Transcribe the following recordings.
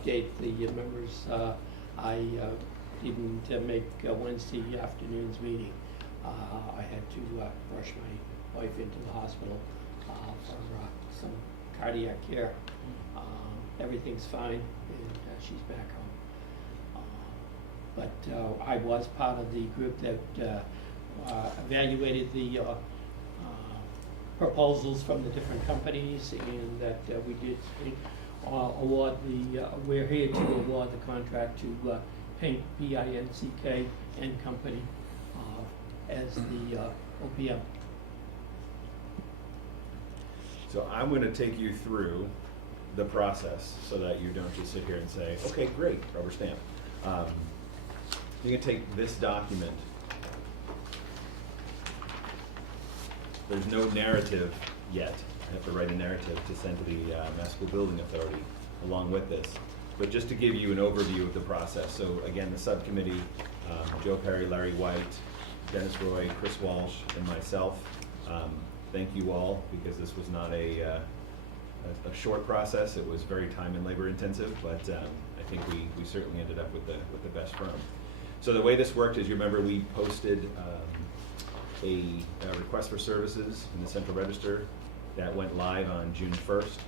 update the members, I didn't make Wednesday afternoon's meeting. I had to rush my wife into the hospital for some cardiac care. Everything's fine, and she's back home. But I was part of the group that evaluated the proposals from the different companies, and that we did award we're here to award the contract to Pink, P-I-N-C-K, and Company as the OPM. So I'm going to take you through the process so that you don't just sit here and say, okay, great, rubber stamp. You can take this document. There's no narrative yet. I have to write a narrative to send to the Mass School Building Authority along with this. But just to give you an overview of the process. So again, the subcommittee, Joe Perry, Larry White, Dennis Roy, Chris Walsh, and myself. Thank you all, because this was not a short process. It was very time and labor intensive, but I think we certainly ended up with the best firm. So the way this worked is, you remember we posted a request for services in the Central Register that went live on June 1st.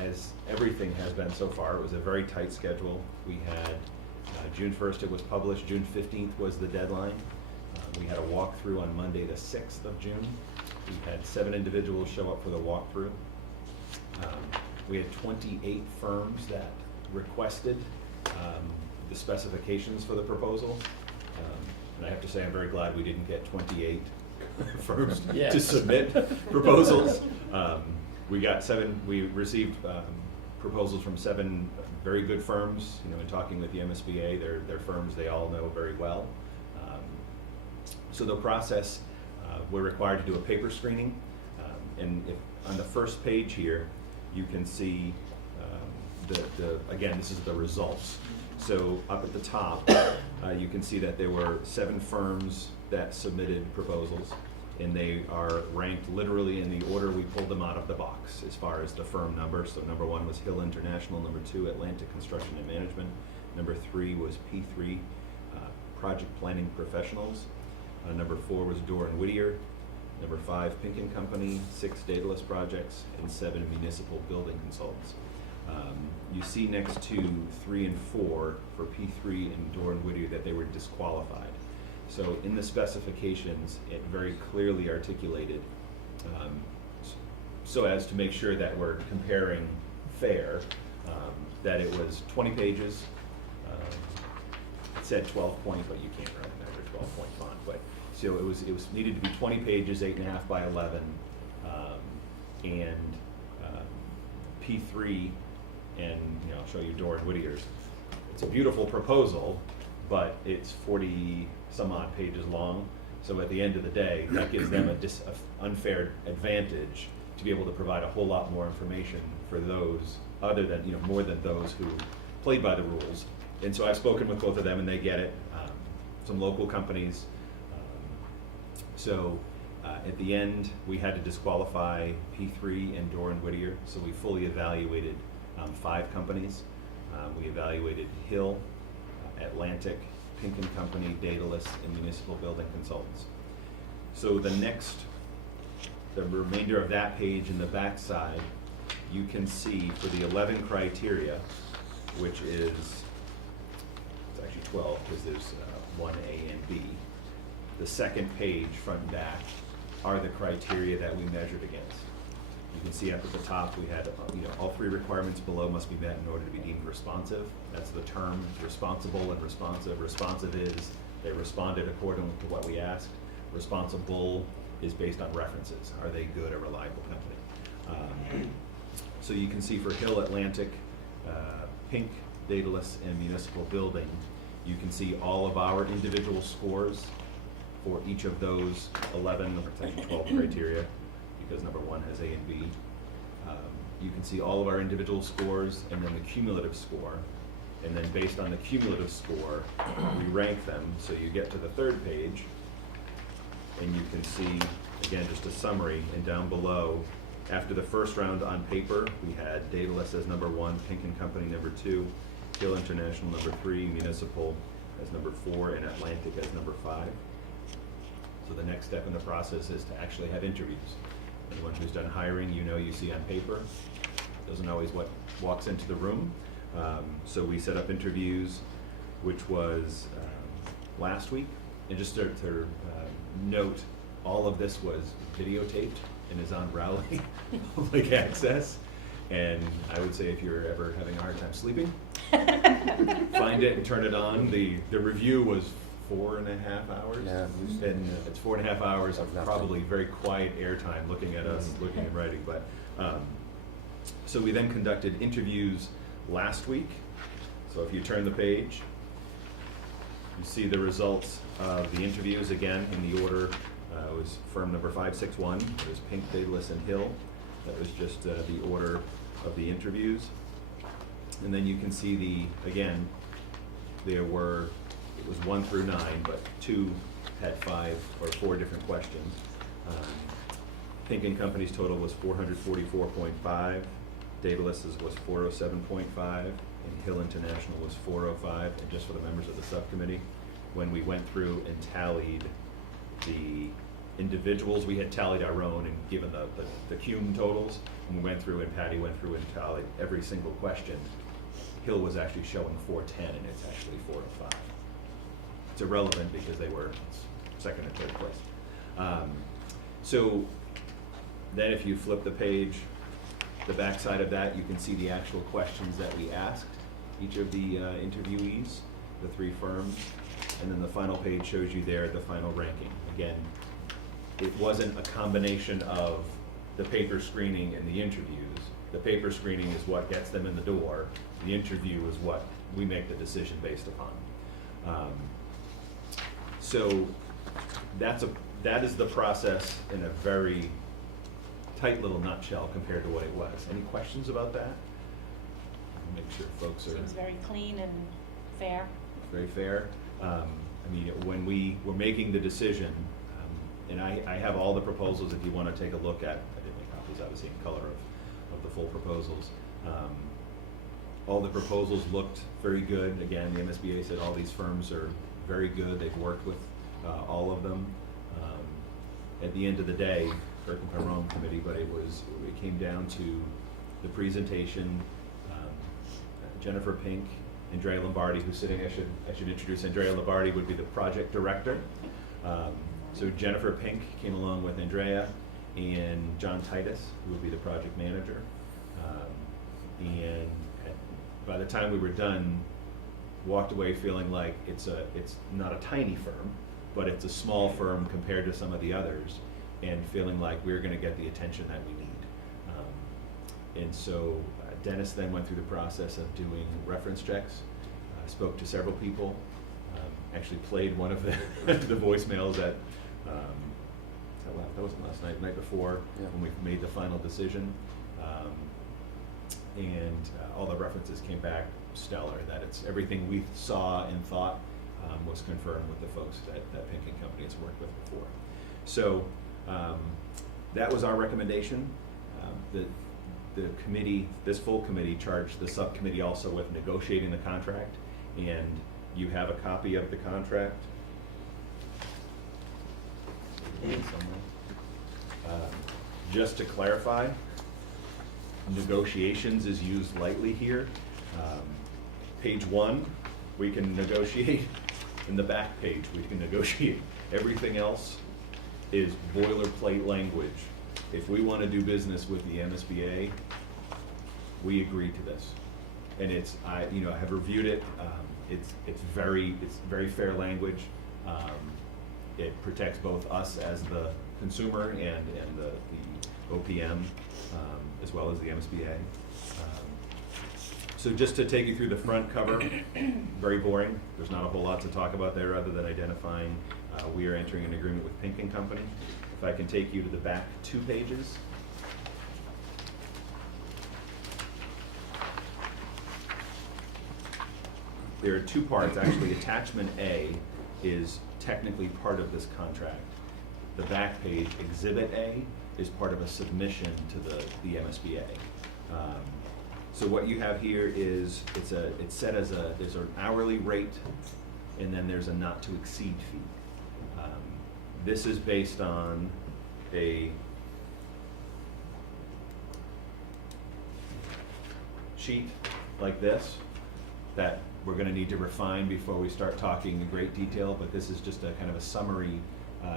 As everything has been so far, it was a very tight schedule. We had June 1st it was published, June 15th was the deadline. We had a walkthrough on Monday the 6th of June. We had 7 individuals show up for the walkthrough. We had 28 firms that requested the specifications for the proposal. And I have to say, I'm very glad we didn't get 28 firms Yes. to submit proposals. We received proposals from 7 very good firms. You know, in talking with the MSBA, they're firms they all know very well. So the process, we're required to do a paper screening. And on the first page here, you can see again, this is the results. So up at the top, you can see that there were 7 firms that submitted proposals, and they are ranked literally in the order we pulled them out of the box as far as the firm number. So number 1 was Hill International, number 2 Atlantic Construction and Management, number 3 was P3 Project Planning Professionals, number 4 was Dorr and Whittier, number 5 Pink and Company, 6 Daedalus Projects, and 7 Municipal Building Consultants. You see next to 3 and 4 for P3 and Dorr and Whittier that they were disqualified. So in the specifications, it very clearly articulated, so as to make sure that we're comparing fair, that it was 20 pages. It said 12 point, but you can't write another 12 point font. But so it was needed to be 20 pages, 8.5 by 11, and P3, and I'll show you Dorr and Whittier's. It's a beautiful proposal, but it's 40 some odd pages long. So at the end of the day, that gives them a unfair advantage to be able to provide a whole lot more information for those other than, more than those who played by the rules. And so I've spoken with both of them, and they get it. Some local companies. So at the end, we had to disqualify P3 and Dorr and Whittier. So we fully evaluated 5 companies. We evaluated Hill, Atlantic, Pink and Company, Daedalus, and Municipal Building Consultants. So the remainder of that page in the back side, you can see for the 11 criteria, which is, it's actually 12 because there's 1A and B. The second page, front and back, are the criteria that we measured against. You can see up at the top we had, all 3 requirements below must be met in order to be deemed responsive. That's the term, responsible and responsive. Responsive is they responded according to what we asked. Responsible is based on references. Are they good, a reliable company? So you can see for Hill, Atlantic, Pink, Daedalus, and Municipal Building, you can see all of our individual scores for each of those 11, or actually 12 criteria, because number 1 has A and B. You can see all of our individual scores and then the cumulative score. And then based on the cumulative score, we rank them. So you get to the 3rd page, and you can see, again, just a summary, and down below After the first round on paper, we had Daedalus as number 1, Pink and Company number 2, Hill International number 3, Municipal as number 4, and Atlantic as number 5. So the next step in the process is to actually have interviews. Anyone who's done hiring, you see on paper. Doesn't always what walks into the room. So we set up interviews, which was last week. And just to note, all of this was videotaped and is on Rowley Public Access. And I would say if you're ever having a hard time sleeping, find it and turn it on. The review was 4.5 hours. Yeah. And it's 4.5 hours of Nothing. probably very quiet airtime looking at us, looking and writing. But so we then conducted interviews last week. So if you turn the page, you see the results of the interviews again in the order. It was firm number 561. It was Pink, Daedalus, and Hill. That was just the order of the interviews. And then you can see again, it was 1 through 9, but 2 had 5 or 4 different questions. Pink and Company's total was 444.5. Daedalus's was 407.5, and Hill International was 405. And just for the members of the subcommittee, when we went through and tallied the individuals, we had tallied our own and given the cum totals, and we went through and Patty went through and tallied every single question. Hill was actually showing 410, and it's actually 405. It's irrelevant because they were second and third place. So then if you flip the page, the backside of that, you can see the actual questions that we asked each of the interviewees, the 3 firms, and then the final page shows you there the final ranking. Again, it wasn't a combination of the paper screening and the interviews. The paper screening is what gets them in the door. The interview is what we make the decision based upon. So that is the process in a very tight little nutshell compared to what it was. Any questions about that? Make sure folks are Seems very clean and fair. very fair. I mean, when we were making the decision, and I have all the proposals if you want to take a look at. I did make copies, obviously, in color of the full proposals. All the proposals looked very good. Again, the MSBA said all these firms are very good. They've worked with all of them. At the end of the day, correct me if I'm wrong, committee, but it came down to the presentation. Jennifer Pink, Andrea Lombardi, who's sitting, I should introduce Andrea Lombardi, would be the project director. So Jennifer Pink came along with Andrea and John Titus, who would be the project manager. And by the time we were done, walked away feeling like it's not a tiny firm, but it's a small firm compared to some of the others, and feeling like we're going to get the attention that we need. And so Dennis then went through the process of doing reference checks, spoke to several people, actually played one of the voicemails that wasn't last night, the night before, Yeah. when we made the final decision. And all the references came back stellar, that it's everything we saw and thought was confirmed with the folks that Pink and Company has worked with before. So that was our recommendation. The committee, this full committee, charged the subcommittee also with negotiating the contract, and you have a copy of the contract. Just to clarify, negotiations is used lightly here. Page 1, we can negotiate. In the back page, we can negotiate. Everything else is boilerplate language. If we want to do business with the MSBA, we agree to this. And I have reviewed it. It's very fair language. It protects both us as the consumer and the OPM, as well as the MSBA. So just to take you through the front cover, very boring. There's not a whole lot to talk about there other than identifying we are entering an agreement with Pink and Company. If I can take you to the back 2 pages. There are 2 parts, actually. Attachment A is technically part of this contract. The back page, Exhibit A, is part of a submission to the MSBA. So what you have here is, it's set as there's an hourly rate, and then there's a not to exceed fee. This is based on a sheet like this that we're going to need to refine before we start talking in great detail, but this is just a kind of a summary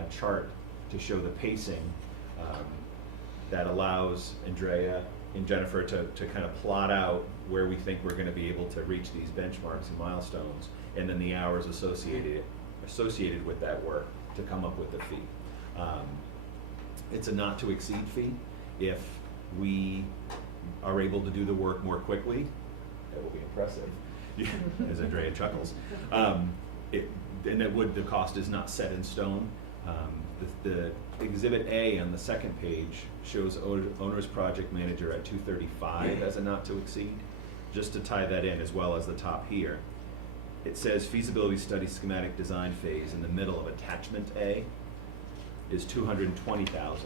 chart to show the pacing that allows Andrea and Jennifer to kind of plot out where we think we're going to be able to reach these benchmarks and milestones, and then the hours associated with that work to come up with the fee. It's a not to exceed fee. If we are able to do the work more quickly, that will be impressive, as Andrea chuckles. The cost is not set in stone. The Exhibit A on the second page shows owner's project manager at 235 as a not to exceed. Just to tie that in, as well as the top here, it says feasibility study schematic design phase in the middle of attachment A is 220,000.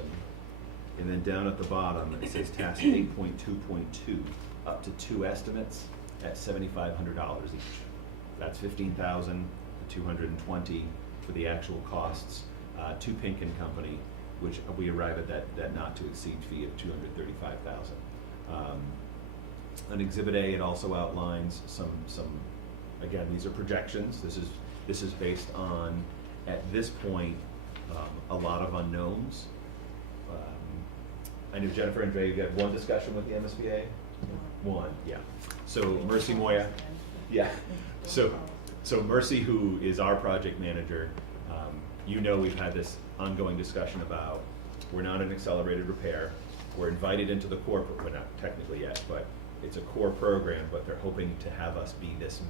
And then down at the bottom, it says task 8.2.2, up to 2 estimates at $7,500 each. That's 15,000, 220 for the actual costs to Pink and Company, which we arrive at that not to exceed fee of 235,000. On Exhibit A, it also outlines some. Again, these are projections. This is based on, at this point, a lot of unknowns. I knew Jennifer and Dre, you had one discussion with the MSBA? One, yeah. So Mercy Moya, yeah. So Mercy, who is our project manager, we've had this ongoing discussion about, we're not an accelerated repair. We're invited into the core, we're not technically yet, but it's a core program, but they're hoping to have us be this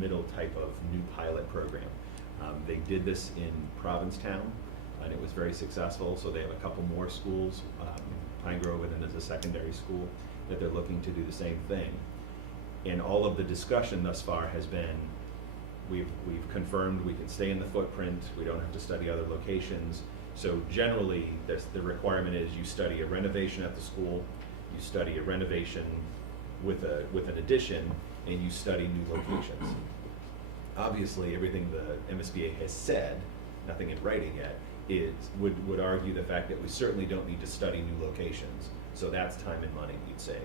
middle type of new pilot program. They did this in Provincetown, and it was very successful, so they have a couple more schools, Pine Grove, and then there's a secondary school that they're looking to do the same thing. And all of the discussion thus far has been, we've confirmed we can stay in the footprint, we don't have to study other locations. So generally, the requirement is you study a renovation at the school, you study a renovation with an addition, and you study new locations. Obviously, everything the MSBA has said, nothing in writing yet, would argue the fact that we certainly don't need to study new locations. So that's time and money we'd save.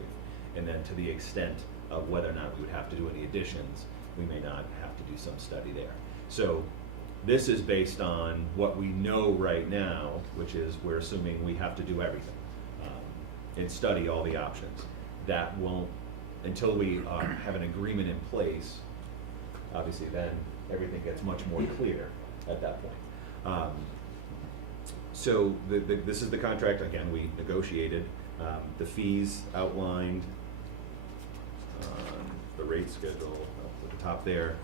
And then to the extent of whether or not we would have to do any additions, we may not have to do some study there. So this is based on what we know right now, which is we're assuming we have to do everything and study all the options. That won't, until we have an agreement in place, obviously then everything gets much more clear at that point. So this is the contract, again, we negotiated. The fees outlined, the rate schedule at the top there.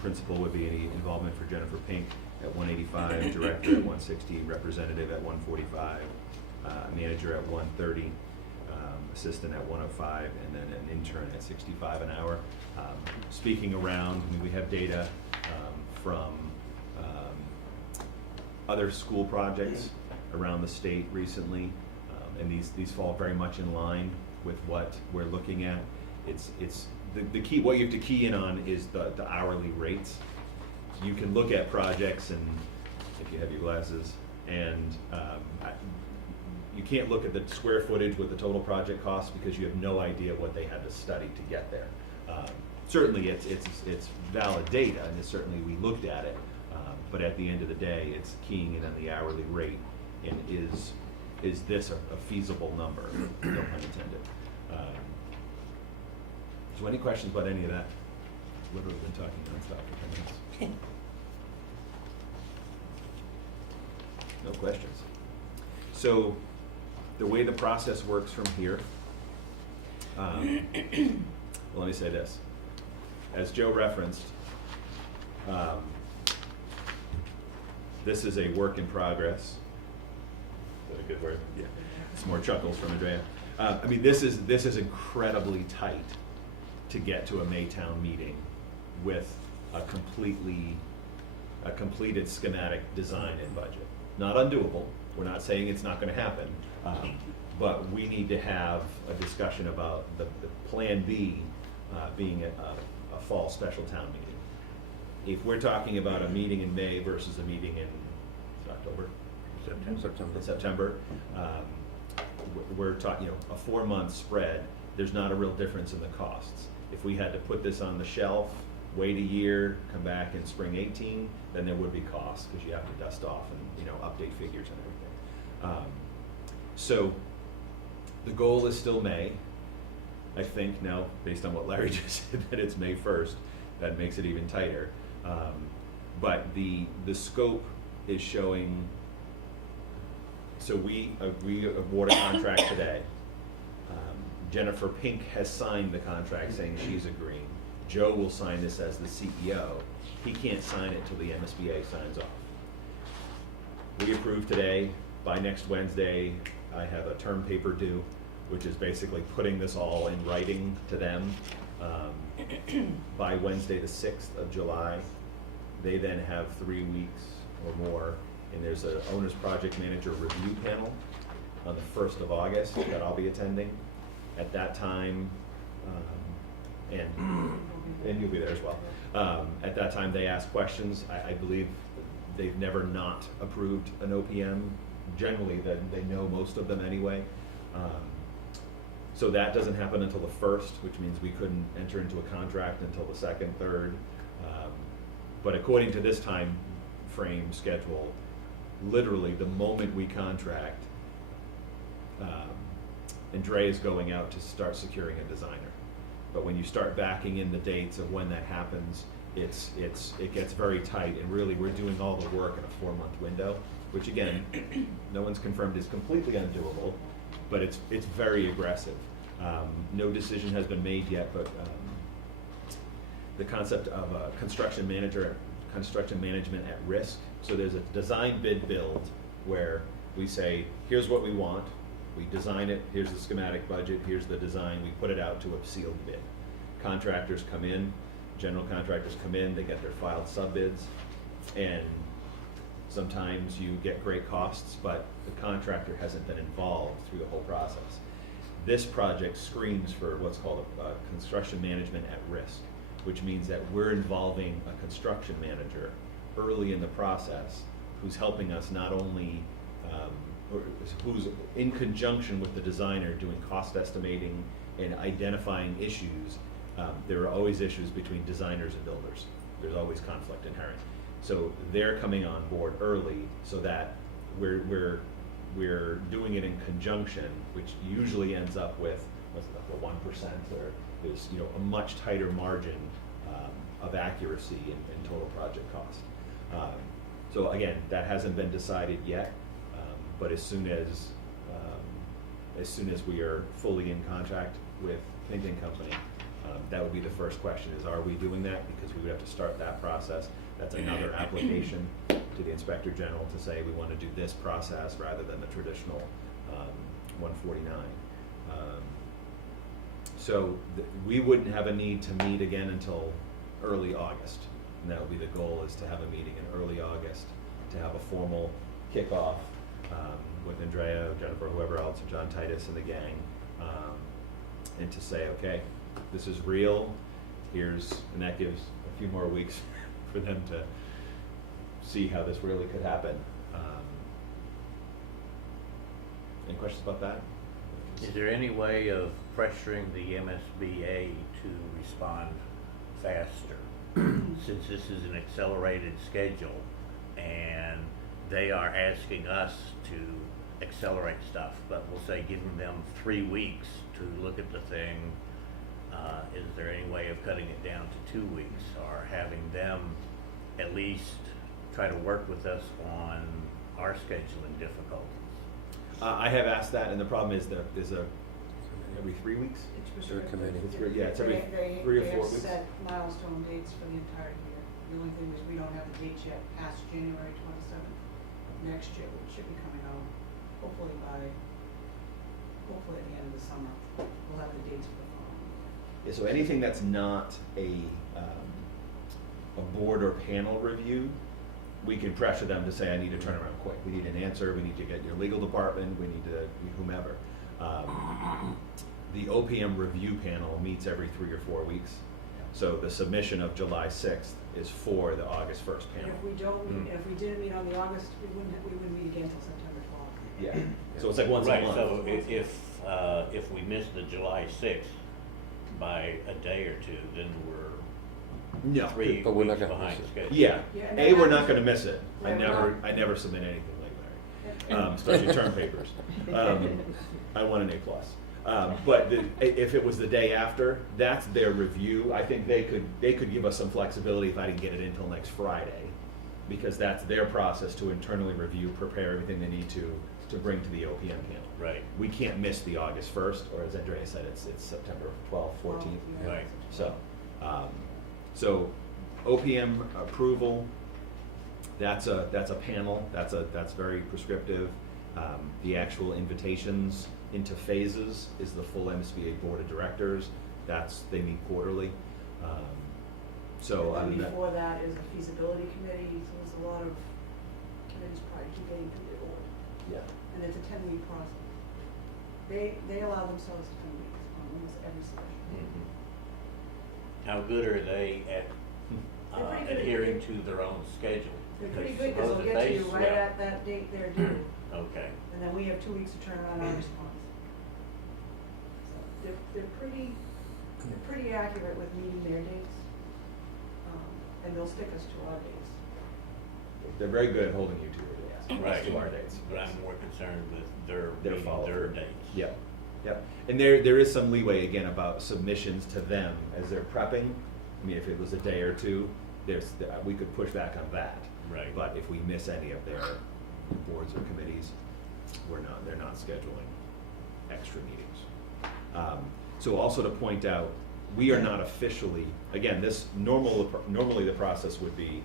Principal would be any involvement for Jennifer Pink at 185, director at 160, representative at 145, manager at 130, assistant at 105, and then an intern at 65 an hour. Speaking around, we have data from other school projects around the state recently, and these fall very much in line with what we're looking at. It's the key. What you have to key in on is the hourly rates. You can look at projects, and if you have your glasses, and you can't look at the square footage with the total project cost because you have no idea what they had to study to get there. Certainly, it's valid data, and certainly we looked at it. But at the end of the day, it's keying in on the hourly rate, and is this a feasible number? No pun intended. So any questions about any of that? Literally been talking nonstop for 10 minutes. No questions. So the way the process works from here, well, let me say this. As Joe referenced, this is a work in progress. Is that a good word? Yeah. Some more chuckles from Andrea. I mean, this is incredibly tight to get to a Maytown meeting with a completed schematic design and budget. Not undoable We're not saying it's not gonna happen, but we need to have a discussion about the Plan B being a fall special town meeting. If we're talking about a meeting in May versus a meeting in October, September, we're talking, a 4-month spread, there's not a real difference in the costs. If we had to put this on the shelf, wait a year, come back in spring 18, then there would be costs, because you have to dust off and, update figures and everything. So, the goal is still May. I think now, based on what Larry just said, that it's May 1st, that makes it even tighter. But the scope is showing, so we award a contract today. Jennifer Pink has signed the contract saying she's agreeing. Joe will sign this as the CEO. He can't sign it till the MSBA signs off. We approve today. By next Wednesday, I have a term paper due, which is basically putting this all in writing to them. By Wednesday, the 6th of July, they then have 3 weeks or more, and there's an owner's project manager review panel on the 1st of August that I'll be attending. At that time, and you'll be there as well. At that time, they ask questions. I believe they've never not approved an OPM. Generally, they know most of them anyway. So that doesn't happen until the 1st, which means we couldn't enter into a contract until the 2nd, 3rd. But according to this time frame schedule, literally the moment we contract, Andrea is going out to start securing a designer. But when you start backing in the dates of when that happens, it gets very tight, and really we're doing all the work in a 4-month window, which again, no one's confirmed is completely undoable, but it's very aggressive. No decision has been made yet, but the concept of a construction management at risk. So there's a design bid build where we say, here's what we want, we design it, here's the schematic budget, here's the design, we put it out to a sealed bid. Contractors come in, general contractors come in, they get their filed sub-bids, and sometimes you get great costs, but the contractor hasn't been involved through the whole process. This project screams for what's called a construction management at risk, which means that we're involving a construction manager early in the process who's helping us not only, or who's in conjunction with the designer doing cost estimating and identifying issues. There are always issues between designers and builders. There's always conflict inherent. So they're coming on board early so that we're doing it in conjunction, which usually ends up with a 1%, or there's a much tighter margin of accuracy in total project cost. So again, that hasn't been decided yet, but as soon as we are fully in contract with Pink & Company, that would be the first question: is are we doing that? Because we would have to start that process. That's another application to the Inspector General to say we want to do this process rather than the traditional 149. So we wouldn't have a need to meet again until early August. And that would be the goal, is to have a meeting in early August, to have a formal kickoff with Andrea, Jennifer, whoever else, John Titus and the gang, and to say, okay, this is real, and that gives a few more weeks for them to see how this really could happen. Any questions about that? Is there any way of pressuring the MSBA to respond faster? Since this is an accelerated schedule and they are asking us to accelerate stuff, but we'll say giving them 3 weeks to look at the thing, is there any way of cutting it down to 2 weeks, or having them at least try to work with us on our scheduling difficulties? I have asked that, and the problem is that there's every 3 weeks? It's a committee. It's every They 3 or 4 have weeks. set milestone dates for the entire year. The only thing is we don't have the dates yet past January 27th next year, which should be coming out hopefully at the end of the summer. We'll have the dates for the following year. Yeah, so anything that's not a board or panel review we can pressure them to say, I need to turn around quick. We need an answer, we need to get your legal department, we need to, whomever. The OPM review panel meets every 3 or 4 weeks. So the submission of July 6th is for the August 1st And panel. if we don't meet, if we didn't meet on the August, we wouldn't meet again until September 12th. Yeah, so it's like once a Right, month. so if we miss the July 6th by a day or two, then we're No. 3 But we're not weeks gonna behind miss it. schedule. Yeah, Yeah, and A, that we're not happens- gonna miss it. Right, we're I never submit anything late, And- Larry. Especially term papers. I want an A+. But if it was the day after, that's their review. I think they could give us some flexibility if I didn't get it until next Friday, because that's their process to internally review, prepare everything they need to bring to the OPM panel. Right, We can't miss the August 1st, or as Andrea said, it's September 12th, 14th. Yeah. Right. So OPM approval, that's a panel, that's very prescriptive. The actual invitations into phases is the full MSBA Board of Directors, they meet quarterly. So other And than then that, before that is the feasibility committee, so there's a lot of committees prior to getting to the board. yeah. And it's a 10-week process. They allow themselves 10 weeks on almost every selection. Mhm. How good are they at They're pretty good at- adhering to their own schedule? They're pretty Because good, because suppose they'll if get to they you right slip- at that date they're due, Okay, and then we have 2 weeks to turn around our response. So they're pretty accurate with meeting their dates, and they'll stick us to our dates. They're very good at holding you to your dates, right. to our dates. But I'm more concerned with their Their meeting follow-through. their dates. Yep, yep. And there is some leeway again about submissions to them as they're prepping. I mean, if it was a day or two, we could push back on that. Right. But if we miss any of their boards or committees, they're not scheduling extra meetings. So also to point out, we are not officially, again, normally the process would be,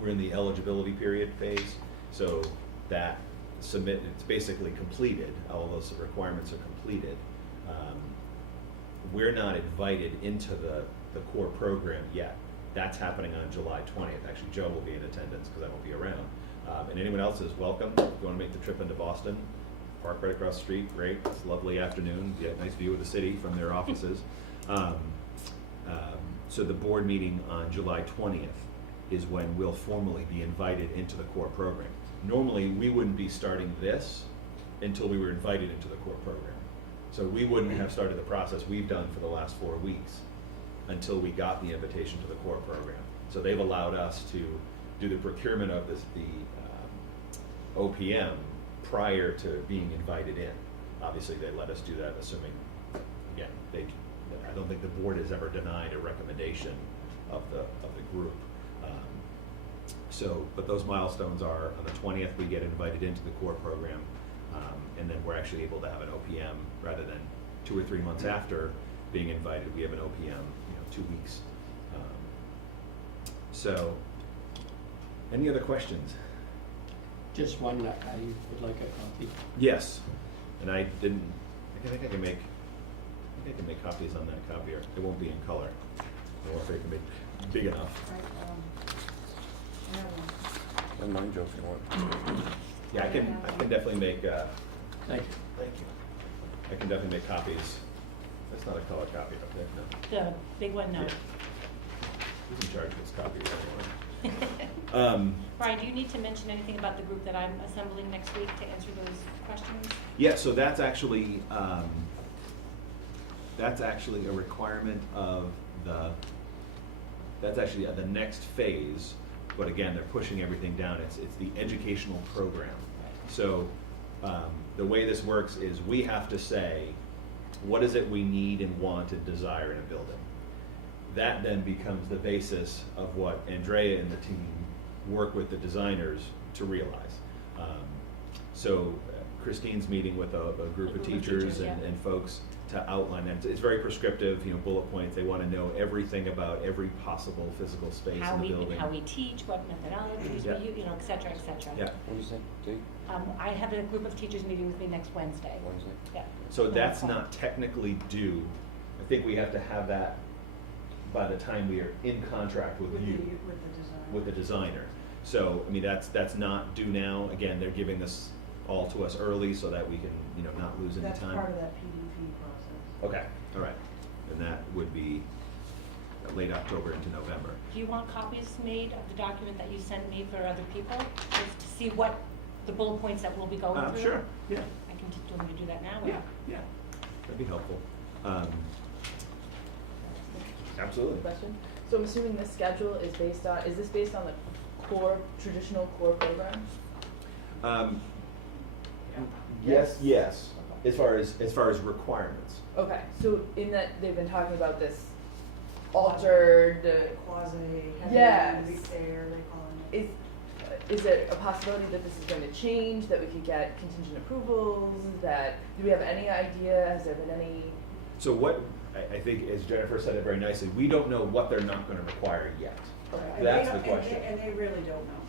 we're in the eligibility period phase, so that it's basically completed, all those requirements are completed. We're not invited into the core program yet. That's happening on July 20th. Actually, Joe will be in attendance because I won't be around. And anyone else is welcome. If you want to make the trip into Boston, park right across the street, great. It's a lovely afternoon. You get a nice view of the city from their offices. So the board meeting on July 20th is when we'll formally be invited into the core program. Normally, we wouldn't be starting this until we were invited into the core program. So we wouldn't have started the process we've done for the last 4 weeks until we got the invitation to the core program. So they've allowed us to do the procurement of the OPM prior to being invited in. Obviously, they let us do that, assuming, again, I don't think the board has ever denied a recommendation of the group. But those milestones are, on the 20th, we get invited into the core program, and then we're actually able to have an OPM rather than 2 or 3 months after being invited. We have an OPM, 2 weeks. So, any other questions? Just one, I would like a copy. Yes, and I think I can make copies on that copier. It won't be in color. I don't know if it can be big enough. Right, I have one. And mine, Joe, if you want. Yeah, I can definitely make, Thank you. thank you. I can definitely make copies. That's not a color copy up there, no. The big one, no. Yeah. Who's in charge of this copy anyway? Brian, do you need to mention anything about the group that I'm assembling next week to answer those questions? Yeah, so that's actually a requirement of that's actually the next phase, but again, they're pushing everything down. It's the educational program. So the way this works is we have to say, what is it we need and want and desire in a building? That then becomes the basis of what Andrea and the team work with the designers to realize. Christine's meeting with a group of teachers yeah. and folks to outline that. It's very prescriptive, bullet points. They want to know everything about every possible physical space in the building. How we teach, what methodologies Yeah. we use, et cetera, et cetera. Yeah. What is that date? I have a group of teachers meeting with me next Wednesday. Wednesday? Yeah. So that's not technically due. I think we have to have that by the time we are in contract with With you, the design. with the designer. So, I mean, that's not due now. Again, they're giving this all to us early so that we can, you know, not lose any That's time. part of that PDP process. Okay, all right. And that would be late October into November. Do you want copies made of the document that you sent me for other people, just to see what the bullet points that we'll be going through? Sure, yeah, I can, do you want me to do that now? or- yeah. That'd be helpful. Absolutely. Question? So I'm assuming this schedule is based on, is this based on the traditional core program? Yes, as far as requirements. Okay, so in that, they've been talking about this altered, Quasi, Yes. heavy repair, they call it. is it a possibility that this is going to change, that we could get contingent approvals, do we have any idea, has there been any? So what, I think, as Jennifer said it very nicely, we don't know what they're not gonna require yet. Okay. And That's they the don't- question. And they really don't know.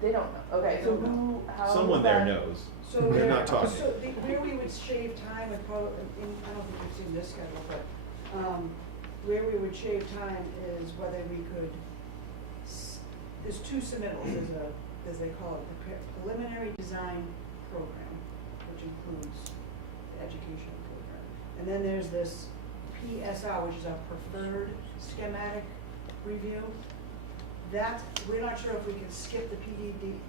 They don't know, okay, so who, how? Someone is there that- knows. So They're where- not talking. So where we would shave time would probably, I don't think you've seen this schedule, but, where we would shave time is whether we could, there's two submittals, there's a, as they call it, the preliminary design program, which includes the educational program. And then there's this PSR, which is our preferred schematic review. That, we're not sure if we can skip the acronyms.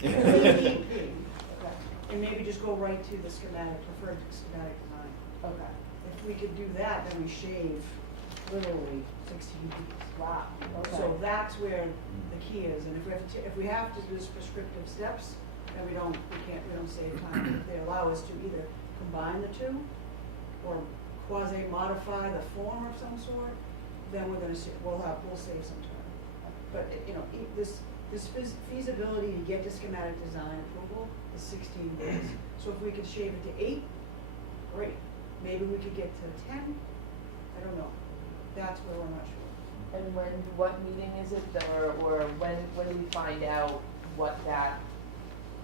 PDP, and maybe just go right to the preferred schematic design. Okay, If we could do that, then we shave literally 16 weeks. wow, okay. So that's where the key is, and if we have to do this prescriptive steps, then we don't save time. If they allow us to either combine the two, or quasi-modify the form of some sort, then we'll save some time. But, you know, this feasibility to get to schematic design approval is 16 days. So if we could shave it to 8, great. Maybe we could get to 10, I don't know. That's where we're not sure. And what meeting is it, or when do we find out what that,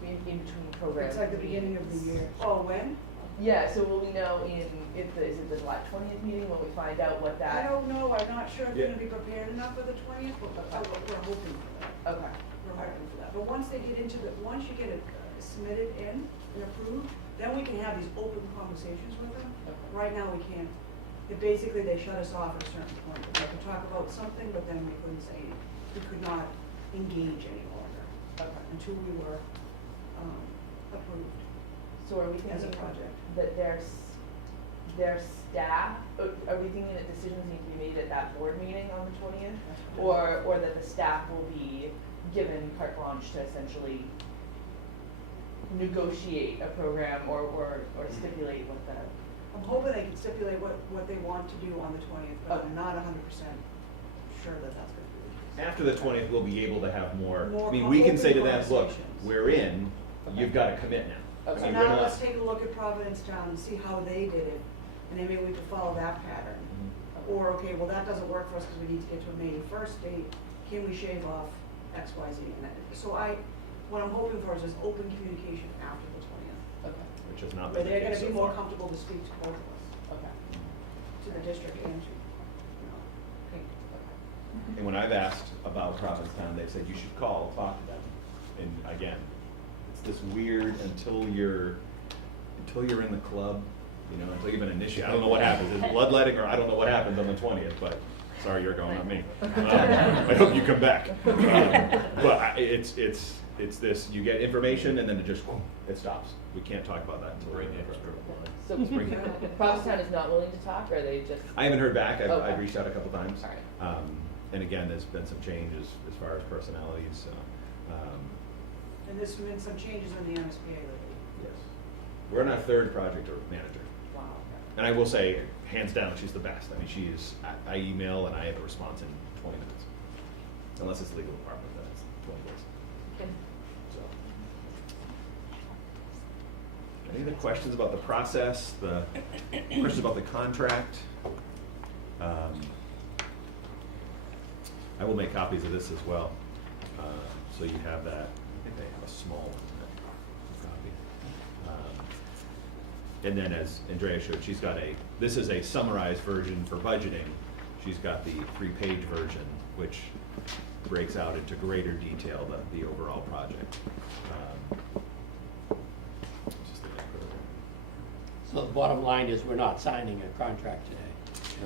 in between programs? It's like the beginning of the year. Oh, when? Yeah, so will we know is it the July 20th meeting when we find out what I that? don't know, I'm not sure if Yeah. they're gonna be prepared enough for the 20th, but we're hoping for that. Okay, We're hoping for that. But once they get into once you get it submitted in and approved, then we can have these open conversations with them. okay, Right now, we can't. Basically, they shut us off at a certain point. We could talk about something, but then we couldn't say, we could not engage any longer okay. until we were approved So are we as a thinking project. that their staff, are we thinking that decisions need to be made at that board meeting on the 20th? Or that the staff will be given carte blanche to essentially negotiate a program or stipulate what the, I'm hoping they can stipulate what they want to do on the 20th, but I'm not 100% sure that that's gonna be the case. After the 20th, we'll be able to have more, More I mean, we can say to open them, look, conversations. we're in, you've gotta commit now. Okay. I So mean, now we're not- let's take a look at Providence Town and see how they did it, and then maybe we could follow that pattern. Or, okay, well, that doesn't work for us because we need to get to a May 1st date, can we shave off X, Y, Z? And so what I'm hoping for is just open communication after the 20th. okay, Which has not Where been the they're case gonna be so more far. comfortable to speak to both of us, okay, to the district and to, Pink. okay. And when I've asked about Provincetown, they've said you should call, talk to them. And again, it's this weird until you're in the club, you know, until you've been initiated. I don't know what happens, is it bloodletting or I don't know what happens on the 20th, but sorry, you're going, not me. I hope you come back. But it's this, you get information and then it stops. We can't talk about that until. So Bring it. Provincetown is not willing to talk, or are they just? I haven't heard back. I've Okay. reached out a couple times. All right. And again, there's been some changes as far as personalities, so, And there's been some changes in the MSBA lately. yes. We're on our third project manager. Wow. And I will say, hands down, she's the best. I mean, I email and I have a response in 20 minutes. Unless it's legal department, then it's 20 days, Okay. so. Any other questions about the process, questions about the contract? I will make copies of this as well, so you have that. I think they have a small one, copy. And then as Andrea showed, this is a summarized version for budgeting. She's got the 3-page version, which breaks out into greater detail the overall project. Just the macro. So the bottom line is, we're not signing a contract today.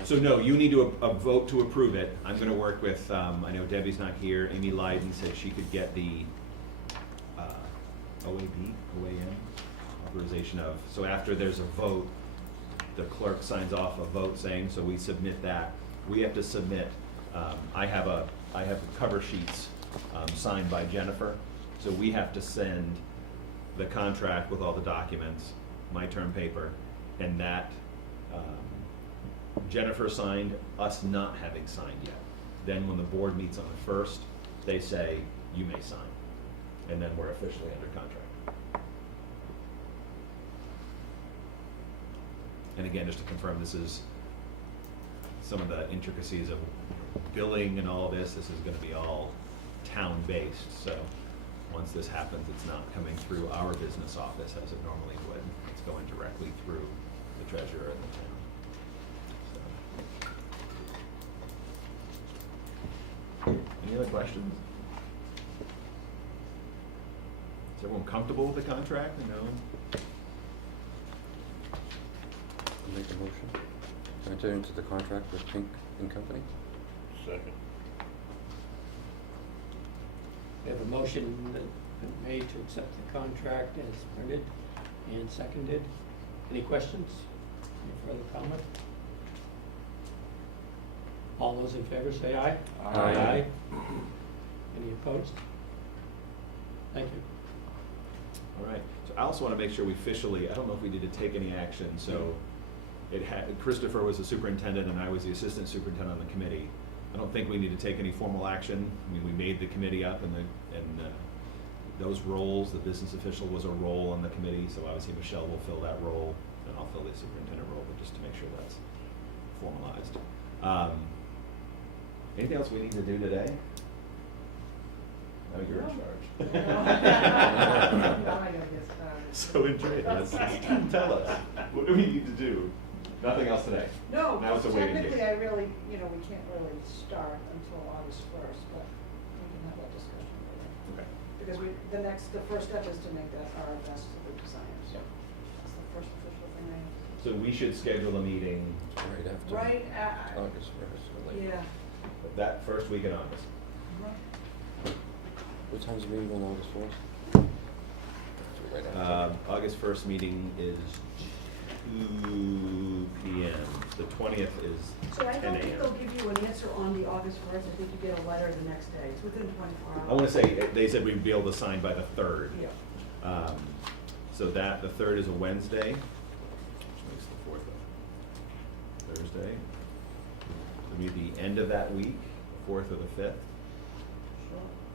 So no, you need to vote to approve it. I'm gonna work with, I know Debbie's not here, Amy Lyden said she could get the OAM authorization of, so after there's a vote, the clerk signs off a vote saying, so we submit that. We have to submit, I have cover sheets signed by Jennifer, so we have to send the contract with all the documents, my term paper, and that Jennifer signed, us not having signed yet. Then when the board meets on the 1st, they say, you may sign. And then we're officially under contract. And again, just to confirm, this is some of the intricacies of billing and all this. This is gonna be all town-based, so once this happens, it's not coming through our business office as it normally would. It's going directly through the treasurer and the town. Any other questions? Is everyone comfortable with the contract? No? Make a motion. Enter into the contract with Pink and Company. Second. We have a motion made to accept the contract as printed and seconded. Any questions? Any further comment? All those in favor say aye. Aye. Any opposed? Thank you. All right. So I also want to make sure we officially, I don't know if we need to take any action, so Christopher was the superintendent and I was the assistant superintendent on the committee. I don't think we need to take any formal action. I mean, we made the committee up and those roles, the business official was a role on the committee, so obviously Michelle will fill that role and I'll fill the superintendent role, but just to make sure that's formalized. Anything else we need to do today? Now you're in charge. Now I gotta get started. So Andrea, tell us, what do we need to do? Nothing else today? No, Now it's a waiting game. technically, I really, we can't really start until August 1st, but we can have that discussion later. Okay. Because the first step is to make that RFS to the designers. Yep. That's the first official thing I have. So we should schedule a meeting Right after. Right, August 1st. Or like, yeah. that first week in August. What time's the meeting on August 4th? Right after. August 1st meeting is 2 p.m. The 20th is So I 10 don't think a.m. they'll give you an answer on the August 1st. I think you get a letter the next day. It's within 24 hours. I want to say, they said we'd be able to sign by the 3rd. Yeah. So the 3rd is a Wednesday, which makes the 4th a Thursday. So maybe the end of that week, 4th or the 5th. Sure.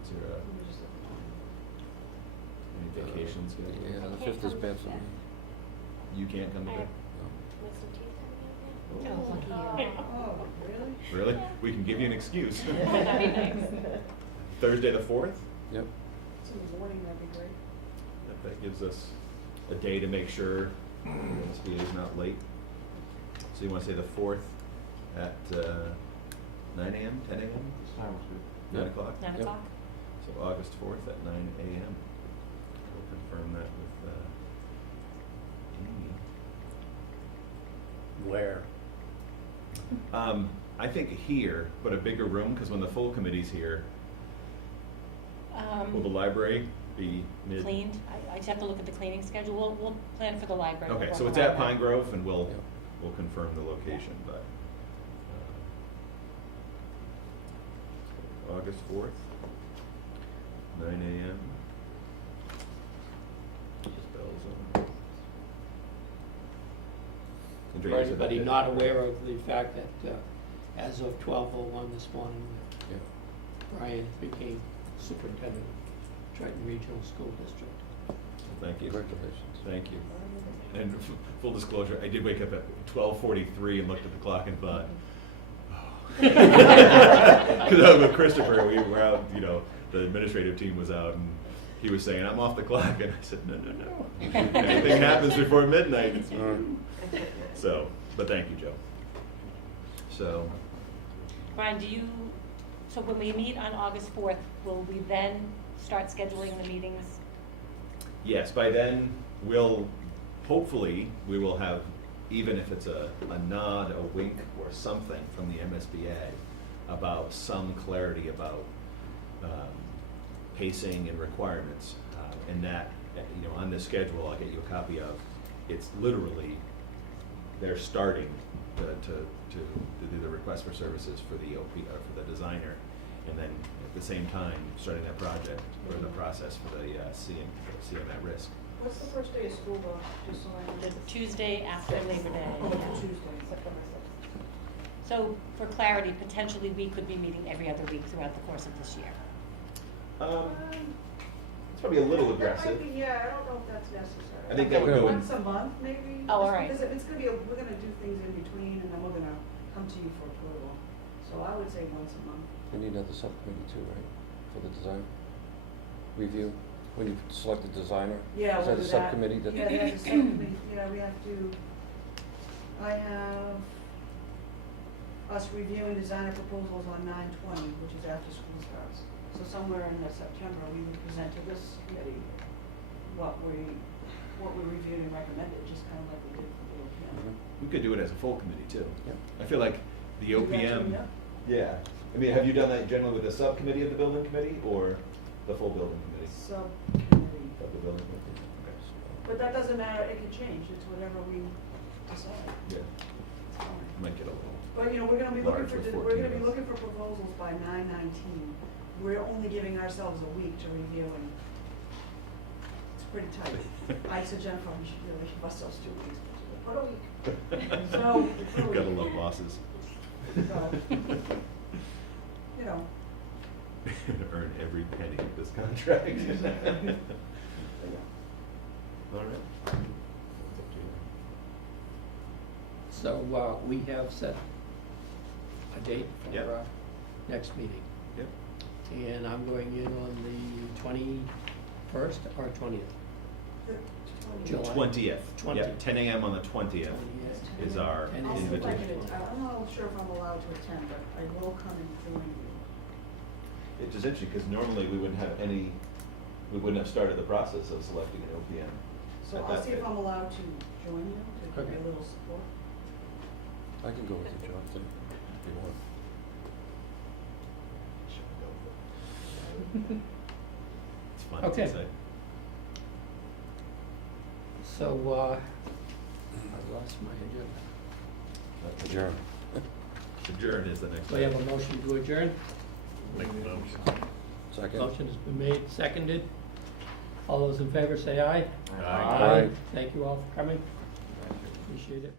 Is there Let me just look at any vacations good? Yeah, the 5th is bad for me. You can't come to I that? Wisdom teeth mine. coming Oh, really? Really? We can give you an excuse. in. That'd be nice. Thursday the 4th? Yep. It's in the morning, that'd be great. That gives us a day to make sure the SBA is not late. So you want to say the 4th at 9 a.m., 10 a.m.? 9 Yep. o'clock? 9 Yep. o'clock? So August 4th at 9 a.m. We'll confirm that with Amy. Where? I think here, but a bigger room, because when the full committee's here, will the library be mid? Cleaned. I just have to look at the cleaning schedule. We'll plan for the library. We'll Okay, go so to it's the at library. Pine Grove, and we'll Yep. confirm the location, but August 4th, 9 a.m. Just bells on. For Andrea, you said anybody that- not aware of the fact that as of 12:01 this morning, Yep. Brian became superintendent of Triton Regional School District. Thank you. Congratulations. Thank you. And full disclosure, I did wake up at 12:43 and looked at the clock and thought, because I was with Christopher, we were out, the administrative team was out, and he was saying, I'm off the clock, and I said, no. Anything happens before midnight, it's you. So, but thank you, Joe. So, Brian, do you So when we meet on August 4th, will we then start scheduling the meetings? Yes, by then, hopefully, we will have, even if it's a nod, a wink, or something from the MSBA about some clarity about pacing and requirements. And that, on this schedule, I'll get you a copy of, it's literally, they're starting to do the request for services for the OP, for the designer, and then at the same time, starting that project, or the process for the CM at risk. What's the first day of school though, just so I know? The Tuesday after Labor Day. Oh, it's a Tuesday. September 6th. So for clarity, potentially we could be meeting every other week throughout the course of this year. It's probably a little aggressive. That might be, yeah, I don't know if that's necessary. I think that would go in- Once a month, maybe? Oh, all right. Because it's gonna be, we're gonna do things in between, and then we're gonna come to you for approval. So I would say once a month. You need another subcommittee too, right, for the design review? When you select the designer? Yeah, Is we'll that a do that. subcommittee that? Yeah, there's a subcommittee, yeah, we have to, I have us reviewing designer proposals on 9/20, which is after school starts. So somewhere in September, we would present to this committee what we reviewed and recommended, just kind of like we did for the OPM. Mhm. We could do it as a full committee too. Yeah. I feel like the Do that too, OPM. yeah. Yeah, I mean, have you done that generally with the subcommittee of the building committee, or the full building committee Subcommittee. of the building committee? Okay. But that doesn't matter, it can change, it's whatever we decide. Yeah, It's fine. might get a little. But, we're gonna be Large looking for, with we're gonna 14 be of us. looking for proposals by 9/19. We're only giving ourselves a week to review, and it's pretty tight. I said, Jennifer, we should really give ourselves 2 weeks, but a week. So, You've gotta love bosses. So, Earn every penny of this contract. All right. So, we have set a date for Yep. our next meeting. Yep. And I'm going in on the 21st or 20th? the July. 20th. 20. Yep, 10 a.m. on the 20th is our And I'll see if I can, invitation. I'm not sure if I'm allowed to attend, but I will come and join you. It's just interesting, because normally we wouldn't have started the process of selecting an OPM. So at I'll that see if date. I'm allowed to join you, to give you Okay. a little support. I can go with you, Jonathan, if you want. It's fun Okay. to say. So, I lost my agenda. Adjourn. Adjourn is the next. So we have a motion to adjourn. Make the motion. Second? Motion has been made, seconded. All those in favor say aye. Aye. Thank you all for coming. Appreciate it.